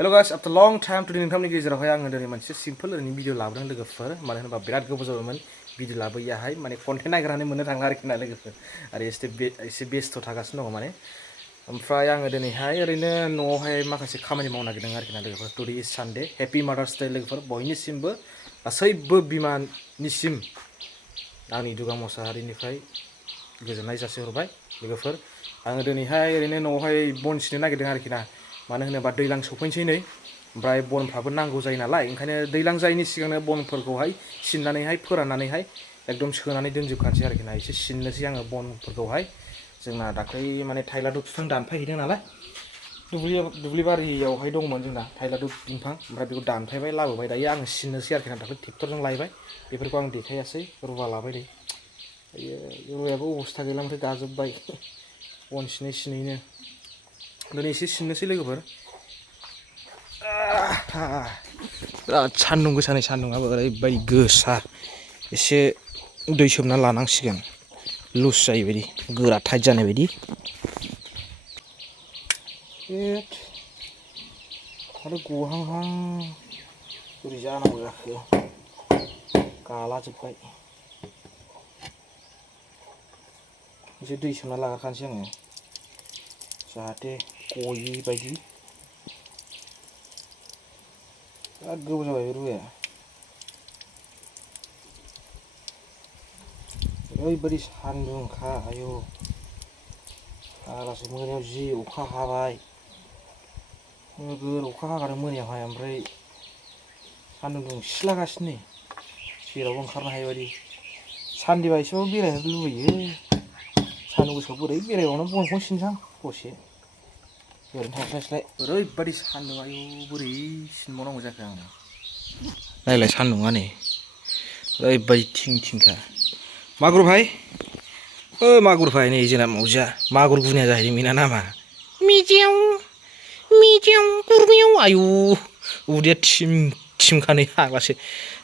Hello guys, after a long time today नोंथांनि गेजेरावहाय आङो दिनै मोनसे सिम्पोल ओरैनो भिडिअ लाबोदों लोगोफोर मानो होनोबा बिराद गोबाव जाबायमोन भिडिअ लाबोयाहाय माने कन्टेन्ट नागिरनानै मोननो थांला आरोखि ना लोगोफोर आरो एसे बेस्थ' थागासिनो दङ माने ओमफ्राय आङो दिनैहाय ओरैनो न'आवहाय माखासे खामानि मावनो नागिरदों आरोखि ना लोगोफोर टुडे इज सानडे हेपि मादार्स डे लोगोफोर बयनिसिमबो गासैबो बिमानिसिम आंनि दुगा मोसाहारिनिफ्राय गोजोननाय जासिहरबाय लोगोफोर आङो दिनैहाय ओरैनो न'आवहाय बन सिननो नागिरदों आरोखि ना मानो होनोबा दैलां सफैनोसै नै ओमफ्राय बनफ्राबो नांगौ जायो नालाय ओंखायनो दैलां जायैनि सिगांनो बनफोरखौहाय सिननानैहाय फोराननानैहाय एकदम सोनानै दोनजोबखानोसै आरोखि ना एसे सिननोसै आङो बनफोरखौहाय जोंना दाख्लै माने थाइलादु बिफां दानफायहैदों नालाय दुब्लि बारियावहाय दंमोन जोंना थाइलादु बिफां ओमफ्राय बेखौ दानफायबाय लाबोबाय दायो आङो सिननोसै आरोखि ना दाख्लै ट्रेक्टरजों लायबाय बेफोरखौ आं देखायासै रुवा लाबाय नै रुवायाबो अबस्था गैला ओमफ्राय गाजोब्बाय बन सिनै सिनैनो दिनै एसे सिननोसै लोगोफोर बिराद सान्दुं गोसानै सान्दुंआबो ओरैबायदि गोसा एसे दै सोमना लानांसिगोन लुज जायो बायदि गोरा टाइट जानाय बायदि आरो गहांहां बोरै जानांगौ जाखो गालाजोब्बाय एसे दै सोमना लाग्रोखानोसै आङो जाहाथे गयै बायदि बिराद गोबाव जाबाय बे रुवाया ओरैबायदि सान्दुंखा आयौ आलासि मोनायाव जि अखा हाबाय नोगोर अखा हागादों मोनायावहाय ओमफ्राय सान्दुं दुंसिलागासिनो जेरावबो ओंखारनो हायै बायदि सानदेबा एसेबाबो बेरायनो लुबैयो सान्दुं गोसायाव बोरै बेरायबावनो बनखौनो सिनसां दसे ओरैनो थास्लायस्लाय ओरैबायदि सान्दुं आयौ बोरै सिनबावनांगौ जाखो आङो नायलाय सान्दुंआ नै ओरैबायदि थिं थिंखा मागुर भाई मागुर भाई नै जोंना मावजिया मागुर गुनिया जाहैदों बेना नामा मिजियाव गुरमियाव आयु उदैया थिमखानै हाग्लासो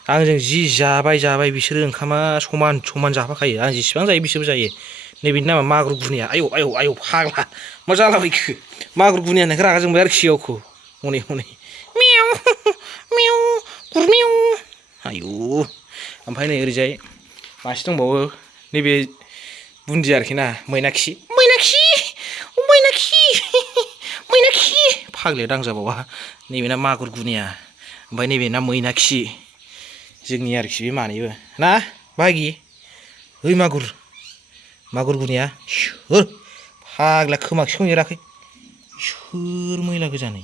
आंजों जि जाबाय बिसोरो ओंखामा समान जाफाखायो आं जेसेबां जायो बिसोरबो जायो नैबेनि नामा मागुर गुनिया आयौ फाग्ला मा जालाबायखो मागुर गुनिया होननायखौ रागा जोंबाय आरो खियावखौ हनै मियाव गुरमियाव आयु ओमफ्राय नै ओरैजाय मासे दंबावो नैबे बुन्दि आरोखि ना मैनाखि फाग्लाया दांजाबावा नैबे ना मागुर गुनिया ओमफ्राय नैबे ना मैनाखि जोंनि आरोखि बे मानैबो ना बाहागि ओइ मागुर गुनिया सोर फाग्ला खोमाखिखौनो एराखै सोर मैला गोजानै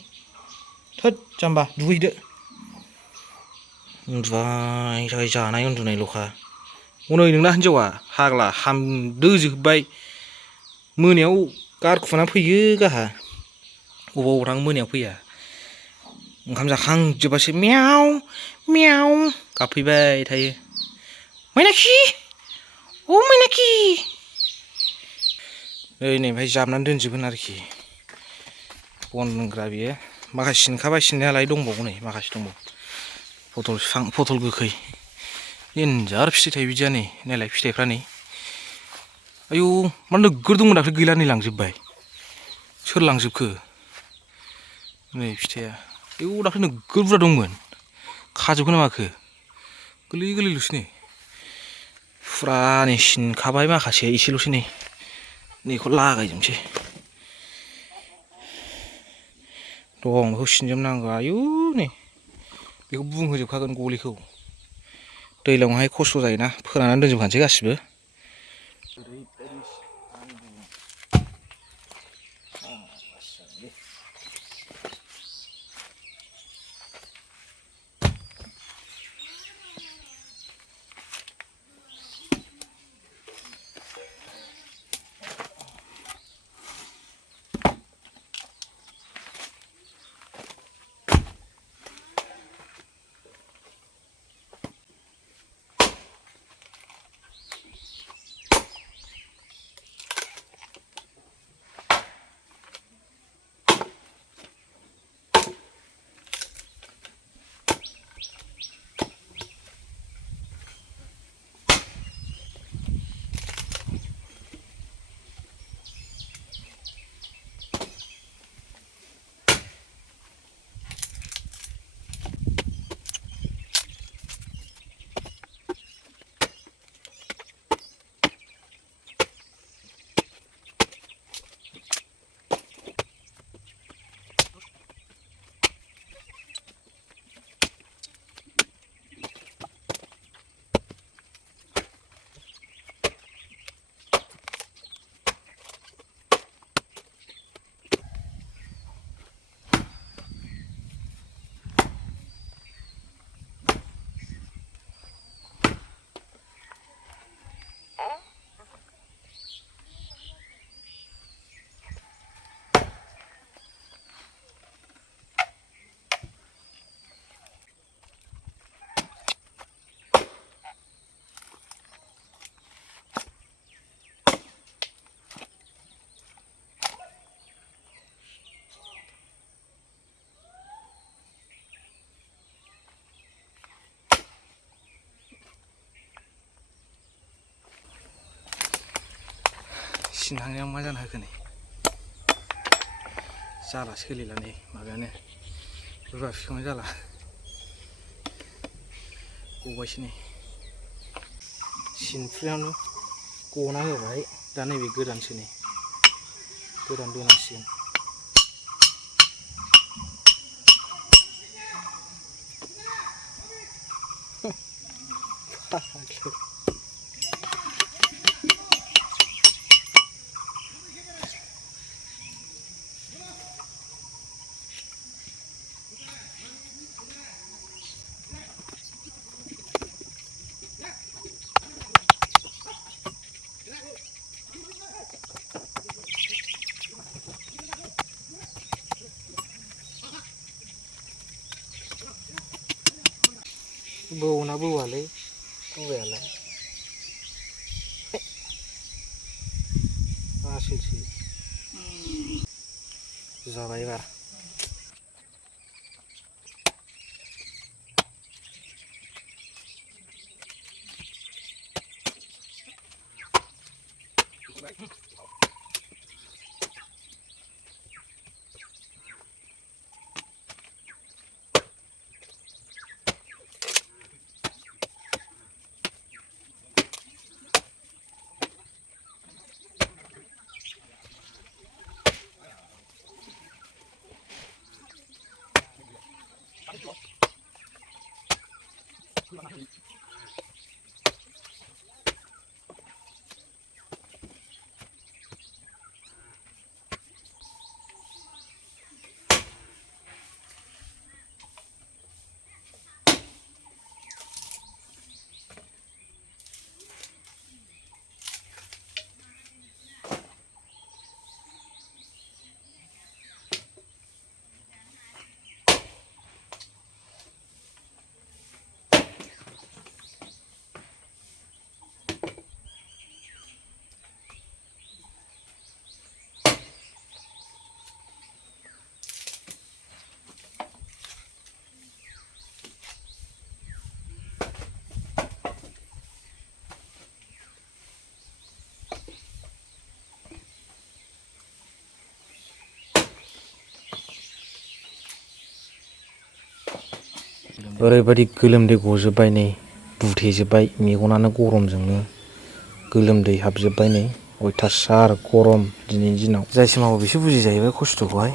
थोद जाम्बा दुगैदो उन्दुबाय जानाय उन्दुनायल'खा हनै नोंना हिन्जावा फाग्ला हामदोजोब्बाय मोनायाव गारखुना फैयो गाहा अबाव थाङो मोनायाव फैया ओंखाम जाखांजोब्बासो मियाव गाबफैबाय थायो मैनाखि नै ओमफ्राय जाबनानै दोनजोबगोन आरोखि बन लोंग्रा बियो माखासे सिनखाबाय सिननायालाय दंबावो नै माखासे दंबावो पटल बिफां पटल गोखै देनजार फिथाइ थायो बिदिया नै नायलाय फिथाइफ्रा नै आयौ मा नोगोर दंमोन दाख्लै गैला नै लांजोब्बाय सोर लांजोबखो नै फिथाइया आयौ दाख्लै नोगोर बुरजा दंमोन खाजोबखो ना माखो गोरलैल'सो नै फुरा नै सिनखाबाय माखासे एसेल'सै नै बेखौ लागायजोबनोसै दं बेखौ सिनजोबनांगौ आयु नै बेखौ बुंहोजोबखागोन गलिखौ दैज्लाङावहाय खस्थ' जायोना फोराननानै दोनजोबखानोसै गासिबो सिनहांनायाव मा जानो होखो नै जाला सोलिला नै माबायानो रुवा फिखांनाय जाला गबायसो नै सिनफ्रायावनो गना होबाय दा नैबे गोदानसो नै गोदान दोनांसिगोन बौना बौवालै बौवायालाय आसलसो जाबाय एबार ओरैबायदि गोलोमदै गजोबबाय नै बुथेजोबबाय मेगनानो गरमजोंनो गोलोमदै हाबजोबबाय नै अयथासार गरम दिनैनि दिनाव जाय समाव बिसो बुजिजाहैबाय खस्थ'खौहाय